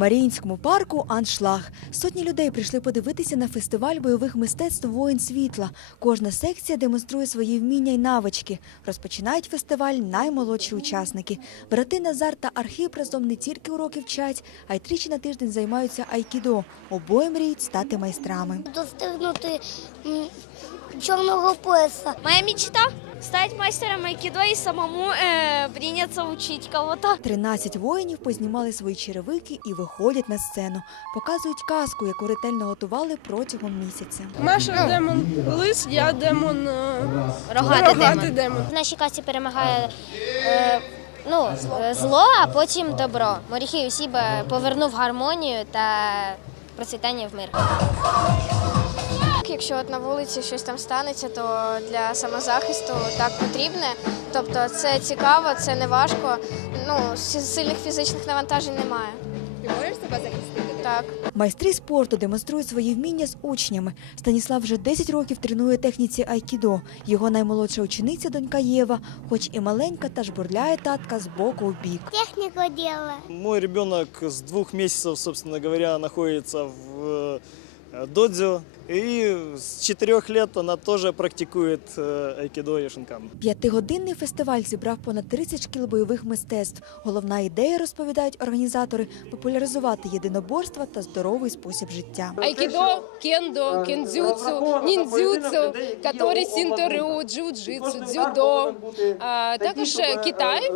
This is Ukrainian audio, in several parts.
Маріїнському парку аншлаг. Сотні людей прийшли подивитися на фестиваль бойових мистецтв Воїн світла. Кожна секція демонструє свої вміння й навички. Розпочинають фестиваль наймолодші учасники. Брати Назар та Архип разом не тільки уроки вчать, а й тричі на тиждень займаються айкідо. Обоє мріють стати майстрами. достигнути чорного пояса. Моя мечта – стать мастером айкидо и самому э, приняться учить кого-то. 13 воїнів познімали свої черевики і виходять на сцену. Показують казку, яку ретельно готували протягом місяця. Маша демон лис, я демон е, Рогатий рогатий демон. В нашій касті перемагає е, ну, е, зло, а потім добро. Моріхи Усіба повернув гармонію та процвітання в мир. Якщо от на вулиці щось там станеться, то для самозахисту так потрібне. Тобто це цікаво, це не важко. Ну, сильних фізичних навантажень немає. Ти можеш себе захистити? Так. Майстри спорту демонструють свої вміння з учнями. Станіслав вже 10 років тренує техніці айкідо. Його наймолодша учениця донька Єва, хоч і маленька, та жбурляє татка з боку в бік. Техніку діла. Мой ребенок с двух месяцев, собственно говоря, находится в э, додзё. И с четырех лет она тоже практикует э, айкидо и шинкан. П'ятигодинний фестиваль зібрав понад 30 шкіл бойових мистецтв. Головна ідея, розповідають організатори, популяризувати єдиноборства та здоровий спосіб життя. Айкидо, кендо, кендзюцу, ніндзюцу, каторі сінторю, джиу-джитсу, дзюдо. А, Також Китай,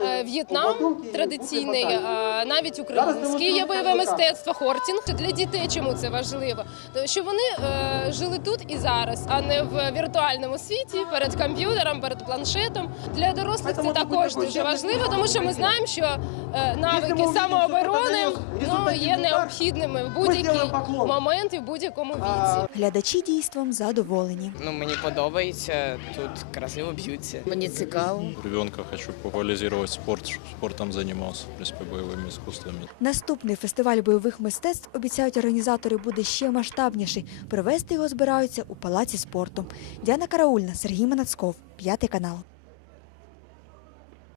е, В'єтнам традиційний, а, навіть український є бойове мистецтво, хортінг. Для дітей чому це важливо? Тому що вони е, жили тут і зараз, а не в віртуальному світі, перед комп'ютером, перед планшетом. Для дорослих це також дуже важливо, тому що ми знаємо, що е, навики самооборони ну, є необхідними в будь-який момент і в будь-якому віці. Глядачі дійством задоволені. Ну, мені подобається, тут красиво б'ються. Мені цікаво. Ребенка хочу популяризировать спорт, чтобы спортом занимался, в принципе, боевыми искусствами. Наступний фестиваль бойових мистецтв обіцяють організатори буде ще масштабніший. Провести його збираються у палаці спорту. Діана Караульна, Сергій Манацков, п'ятий канал.